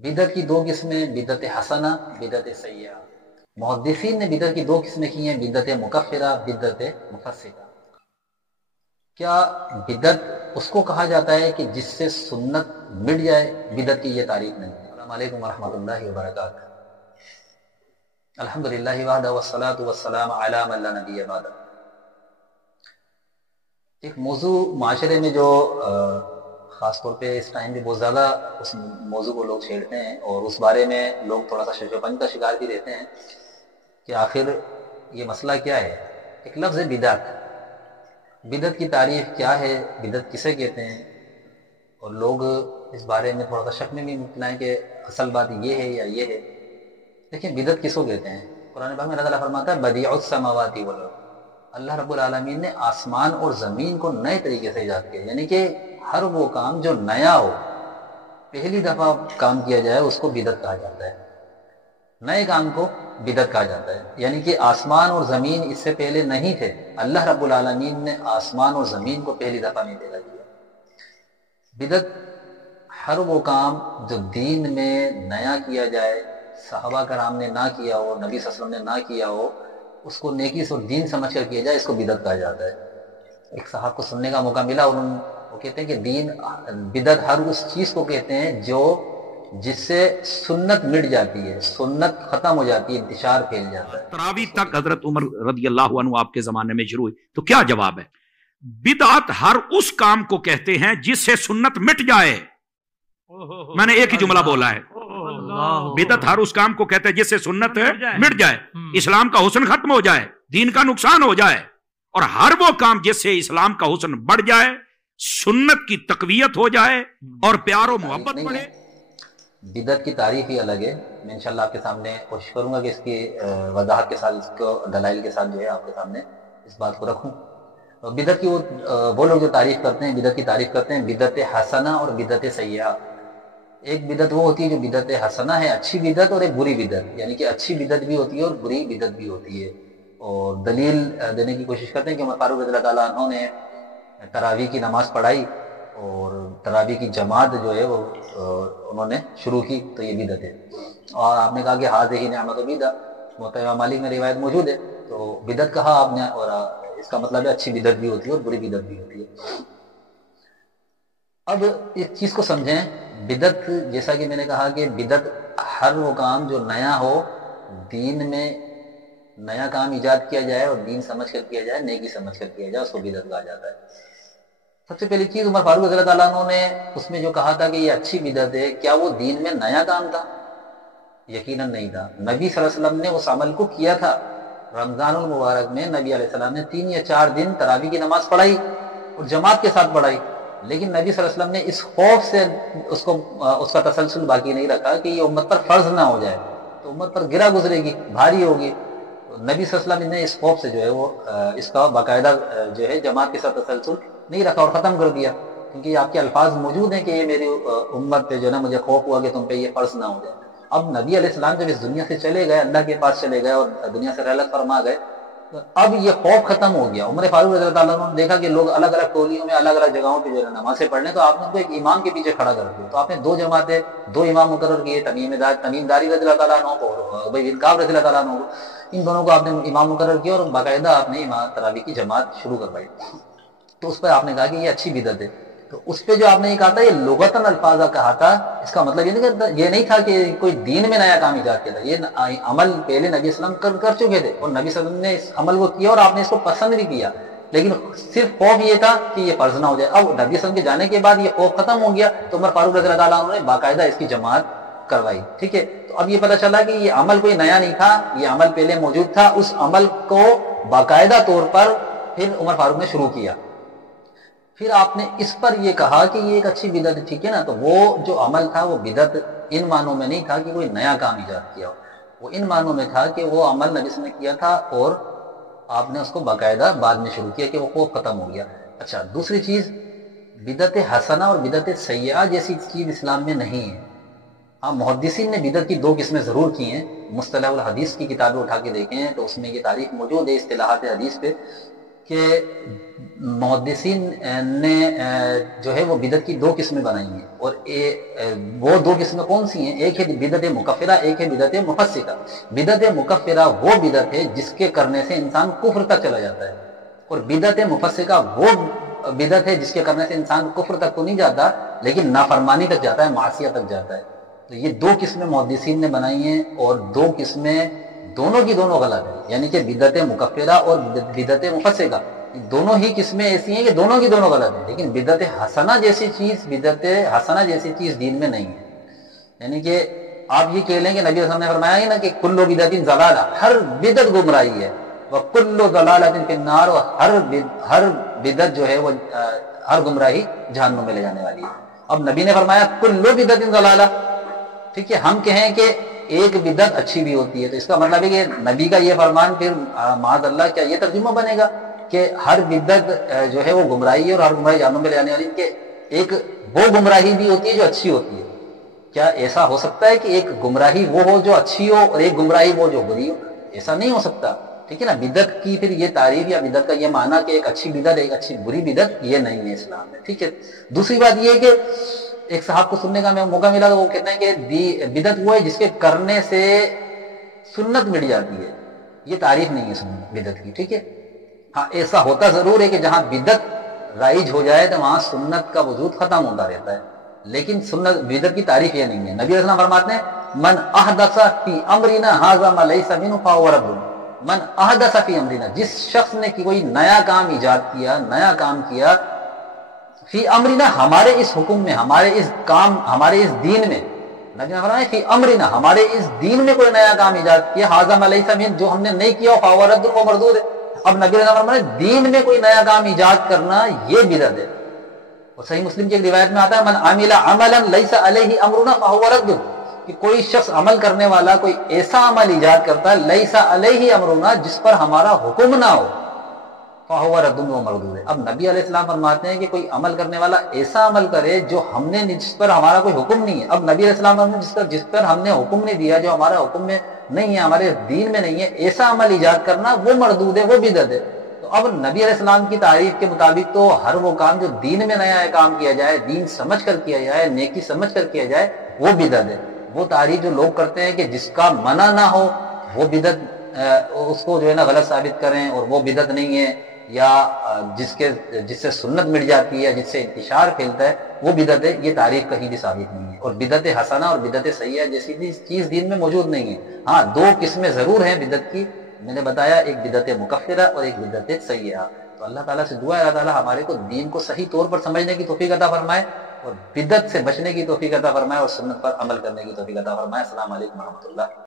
बिदत की दो किस्में, बिदत हसना, बिदत सय्या। मुहद्दिसीन ने बिदत की दो किस्में की हैं, बिदत मुकफ्फिरा, बिदत मुफस्सिका। क्या बिदत उसको कहा जाता है कि जिससे सुन्नत मिट जाए? बिदत की ये तारीफ नहीं है। अस्सलामु अलैकुम वरहमतुल्लाहि वबरकातुहू। अल्हम्दुलिल्लाहि वहदा वस्सलातु वस्सलामु अला मन ला नबिय्य बअदा। एक मौजू माशरे में जो ख़ास तौर पे इस टाइम पे बहुत ज़्यादा उस मौजू को लोग छेड़ते हैं और उस बारे में लोग थोड़ा सा शशोपन का शिकार भी रहते हैं कि आखिर ये मसला क्या है। एक लफ्ज़ है बिदअत। बिदअत की तारीफ़ क्या है, बिदअत किसे कहते हैं, और लोग इस बारे में थोड़ा सा शक में भी मुब्तला हैं कि असल बात ये है या ये है। देखिए बिदअत किसको कहते हैं? कुरान पाक में अल्लाह ताला फरमाता है बदीउस समावाति वल अर्द। अल्लाह रब्बुल आलमीन ने आसमान और ज़मीन को नए तरीके से ईजाद किया, यानी कि हर वो काम जो नया हो, पहली दफ़ा काम किया जाए, उसको बिदअत कहा जाता है। नए काम को बिदअत कहा जाता है, यानी कि आसमान और ज़मीन इससे पहले नहीं थे। अल्लाह रब्बुल आलमीन ने आसमान और ज़मीन को पहली दफ़ा नहीं पैदा किया। बिदअत हर वो काम जो दीन में नया किया जाए, सहाबा कराम ने ना किया हो, नबी सल्लल्लाहु अलैहि वसल्लम ने ना किया हो, उसको नेकी और दीन समझ कर किया जाए, इसको बिदअत कहा जाता है। एक साहब को सुनने का मौका मिला, वो कहते हैं कि बिदअत हर उस चीज़ को कहते हैं जो जिससे सुन्नत मिट जाती है, सुन्नत खत्म हो जाती है, इंतशार फैल जाता है। तरावी तक हजरत उमर रदी अल्लाह अन्हु आपके जमाने में शुरू हुई, तो क्या जवाब है? बिदअत हर उस काम को कहते हैं जिससे सुन्नत मिट जाए। मैंने एक ही जुमला बोला है, बिदअत हर उस काम को कहते हैं जिससे सुन्नत मिट जाए, इस्लाम का हुस्न खत्म हो जाए, दीन का नुकसान हो जाए, और हर वो काम जिससे इस्लाम का हुस्न बढ़ जाए, सुन्नत की तकवीयत हो जाए और प्यार और मोहब्बत बढ़े। बिदअत की तारीफ ही अलग है। मैं इंशाल्लाह आपके सामने कोशिश करूंगा कि इसकी वजाहत के साथ, इसको दलाइल के साथ जो है आपके सामने इस बात को रखूं। बिदअत की वो लोग जो तारीफ करते हैं, बिदअत की तारीफ करते हैं बिदअत हसना और बिदअत सय्या। एक बिदअत वो होती है जो बिदअत हसना है, अच्छी बिदअत, और एक बुरी बिदअत, यानी कि अच्छी बिदअत भी होती है और बुरी बिदअत भी होती है। और दलील देने की कोशिश करते हैं कि उमर फारूक रज़ियल्लाहु ताला अन्हु ने तरावी की नमाज पढ़ाई और तरावी की जमात जो है वो उन्होंने शुरू की, तो ये बिदअत है। और आपने कहा कि हाज़िही निअमतु बिदअत, मुअत्ता मालिक में रिवायत मौजूद है, तो बिदअत कहा आपने, और इसका मतलब है अच्छी बिदअत भी होती है और बुरी बिदअत भी होती है। अब इस चीज़ को समझें, बिदअत, जैसा कि मैंने कहा कि बिदअत हर वो काम जो नया हो, दीन में नया काम ईजाद किया जाए और दीन समझ कर किया जाए, नेकी समझ कर किया जाए, उसको बिदअत कहा जाता है। सबसे पहली चीज़, उमर फारूक रज़ियल्लाहु ताला अन्हु ने उसमें जो कहा था कि ये अच्छी बिदअत है, क्या वो दीन में नया काम था? यकीनन नहीं था। नबी सल्लल्लाहु अलैहि वसल्लम ने उस अमल को किया था। रमज़ानुल मुबारक में नबी अलैहि सलाम ने 3 या 4 दिन तरावी की नमाज पढ़ाई और जमात के साथ पढ़ाई, लेकिन नबी सल्लल्लाहु अलैहि वसल्लम ने इस खौफ से उसका तसलसल बाकी नहीं रखा कि ये उम्मत पर फर्ज ना हो जाए, तो उम्मत पर गिरा गुजरेगी, भारी होगी। नबी सल्लल्लाहु अलैहि वसल्लम ने इस खौफ से जो है वो इसका बाकायदा जो है जमात के साथ तसलसल नहीं रखा और ख़त्म कर दिया, क्योंकि आपके अल्फाज मौजूद हैं कि ये मेरी उम्मत पे जो है ना, मुझे खौफ हुआ कि तुम पे ये फ़र्ज ना हो जाए। अब नबी अलैहिस्सलाम जब इस दुनिया से चले गए, अल्लाह के पास चले गए और दुनिया से रहलत फरमा गए, तो अब ये खौफ खत्म हो गया। उमर फारूक रज़ियल्लाहु ताला अन्हु ने देखा कि लोग अलग अलग टोलियों में अलग अलग जगहों पे जो है नमाज़ें पढ़ने, तो आपने उनको एक इमाम के पीछे खड़ा कर दिया। तो आपने 2 जमातें, 2 इमाम मुकर्रर किए, तमीमदारी रज़ियल्लाहु ताला अन्हु को और उबई बिन काब रज़ियल्लाहु ताला अन्हु को, इन दोनों को आपने इमाम मुकर्रर किया और बाकायदा आपने तरावी की जमात शुरू करवाई। तो उस पर आपने कहा कि ये अच्छी बिदअत है। तो उस पर जो आपने ये कहा था, ये लुगतन अल्फाजा कहा था, इसका मतलब ये नहीं था कि कोई दीन में नया काम ईजाद किया था। ये अमल पहले नबी सल्लम कर चुके थे और नबी सल्लम ने इस अमल को किया और आपने इसको पसंद भी किया, लेकिन सिर्फ खौफ ये था कि ये फर्ज ना हो जाए। अब नबी सल्लम के जाने के बाद ये खौफ खत्म हो गया, तो उमर फारूक रज़ियल्लाहु ताला अन्हु ने बाकायदा इसकी जमात करवाई। ठीक है, तो अब ये पता चला कि ये अमल कोई नया नहीं था, ये अमल पहले मौजूद था। उस अमल को बाकायदा तौर पर फिर उमर फारूक ने शुरू किया। फिर आपने इस पर यह कहा कि ये एक अच्छी बिदअत है, ठीक है ना। तो वो जो अमल था वो बिदअत इन मानों में नहीं था कि कोई नया काम ईजाद किया हो, वो इन मानों में था कि वो अमल नबी ने किया था और आपने उसको बाकायदा बाद में शुरू किया, कि वो खौफ खत्म हो गया। अच्छा, दूसरी चीज़, बिदअत हसना और बिदअत सय्या जैसी चीज़ इस्लाम में नहीं है। हाँ, मुहद्दिसीन ने बिदअत की 2 किस्में ज़रूर की हैं। मुस्तलाहुल हदीस की किताबें उठा के देखें तो उसमें ये तारीफ मौजूद है इस्तिलाहात हदीस पे کہ محدثین نے جو ہے وہ بدعت کی دو قسمیں بنائی ہیں، اور وہ دو قسمیں کون سی ہیں؟ ایک ہے بدعت مکفرہ، ایک ہے بدعت مفسقہ۔ بدعت مکفرہ وہ بدعت ہے جس کے کرنے سے انسان کفر تک چلا جاتا ہے، اور بدعت مفسقہ وہ بدعت ہے جس کے کرنے سے انسان کفر تک تو نہیں جاتا لیکن نافرمانی تک جاتا ہے، معصیت تک جاتا ہے۔ تو یہ دو قسمیں محدثین نے بنائی ہیں، اور دو قسمیں دونوں کی دونوں غلط ہیں، یعنی کہ بدعت مکفرہ اور بدعت مفسقہ دونوں ہی قسمیں ایسی ہیں کہ دونوں کی دونوں غلط ہیں، لیکن بدعت حسنہ جیسی چیز دین میں نہیں ہے۔ یعنی کہ آپ یہ کہہ لیں کہ نبی صلی اللہ علیہ وسلم نے فرمایا ہے نا کہ کل بدعت ضلالہ، ہر بدعت گمراہی ہے، وکل ضلالۃ فی النار، اور ہر بدعت جو ہے وہ ہر گمراہی جہنم میں لے جانے والی ہے۔ اب نبی نے فرمایا کل بدعت ضلالہ، ٹھیک ہے، ہم کہیں کہ ایک بدعت اچھی بھی ہوتی ہے، تو اس کا مطلب ہے کہ نبی کا یہ فرمان پھر معاذ اللہ کیا یہ ترجمہ بنے گا کہ ہر بدعت جو ہے وہ گمراہی ہے اور ہر گمراہی جہنم میں لے جانے والی ہے، کہ ایک وہ گمراہی بھی ہوتی ہے جو اچھی ہوتی ہے؟ کیا ایسا ہو سکتا ہے کہ ایک گمراہی وہ ہو جو اچھی ہو اور ایک گمراہی وہ جو بری ہو؟ ایسا نہیں ہو سکتا، ٹھیک ہے نا۔ بدعت کی پھر یہ تعریف یا بدعت کا یہ معنی کہ ایک اچھی بدعت ایک اچھی بری بدعت، یہ نہیں ہے اسلام میں، ٹھیک ہے۔ دوسری بات یہ ہے کہ ایک صاحب کو سننے کا موقع ملا تو وہ کہتے ہیں کہ بدعت وہ ہے جس کے کرنے سے سنت مٹ جاتی ہے، یہ تعریف نہیں ہے سنت بدعت کی، ٹھیک ہے۔ ہاں ایسا ہوتا ضرور ہے کہ جہاں بدعت رائج ہو جائے تو وہاں سنت کا وجود ختم ہوتا رہتا ہے، لیکن سنت بدعت کی تعریف یہ نہیں ہے۔ نبی علیہ السلام فرماتے ہیں من احدث فی امرنا ھذا ما لیس منہ فہو رد، من احدث فی امرنا، جس شخص نے کوئی نیا کام ایجاد کیا، نیا کام کیا، فی امرنا ہمارے اس حکم میں، ہمارے اس کام، ہمارے اس دین میں، نبی نے فرمایا فی امرنا ہمارے اس دین میں کوئی نیا کام ایجاد کیا، ھذا ما لیس منہ، جو ہم نے نہیں کیا، فہو رد، وہ مردود ہے۔ اب نبی علیہ السلام فرمایا دین میں کوئی نیا کام ایجاد کرنا یہ بدعت ہے۔ اور صحیح مسلم کی ایک روایت میں آتا ہے من عمل عملا لیس علیہ امرنا فہو رد، کہ کوئی شخص عمل کرنے والا کوئی ایسا عمل ایجاد کرتا ہے لیس علیہ امرنا، جس پر ہمارا حکم نہ ہو، فہو رد، وہ مردود ہے۔ اب نبی علیہ السلام فرماتے ہیں کہ کوئی عمل کرنے والا ایسا عمل کرے جو ہم نے، جس پر ہمارا کوئی حکم نہیں ہے۔ اب نبی علیہ السلام فرماتے ہیں جس پر ہم نے حکم نہیں دیا، جو ہمارا حکم میں نہیں ہے، ہمارے دین میں نہیں ہے، ایسا عمل ایجاد کرنا وہ مردود ہے، وہ بدعت ہے۔ تو اب نبی علیہ السلام کی تعریف کے مطابق تو ہر وہ کام جو دین میں نیا کام کیا جائے، دین سمجھ کر کیا جائے، نیکی سمجھ کر کیا جائے، وہ بدعت ہے۔ وہ تعریف جو لوگ کرتے ہیں کہ جس کا منع نہ ہو وہ بدعت، اس کو جو ہے نا غلط ثابت کریں اور وہ بدعت نہیں ہے، یا جس سے سنت مٹ جاتی ہے، جس سے انتشار پھیلتا ہے، وہ بدعت ہے، یہ تعریف کہیں بھی ثابت نہیں ہے۔ اور بدعت حسنہ اور بدعت سیئہ جیسی چیز دین میں موجود نہیں ہے۔ ہاں دو قسمیں ضرور ہیں بدعت کی، میں نے بتایا، ایک بدعت مکفرہ اور ایک بدعت سیئہ۔ تو اللہ تعالیٰ سے دعا ہے اللہ تعالیٰ ہمارے کو دین کو صحیح طور پر سمجھنے کی توفیق عطا فرمائے، اور بدعت سے بچنے کی توفیق عطا فرمائے، اور سنت پر عمل کرنے کی توفیق عطا فرمائے۔ السلام علیکم ورحمۃ اللہ۔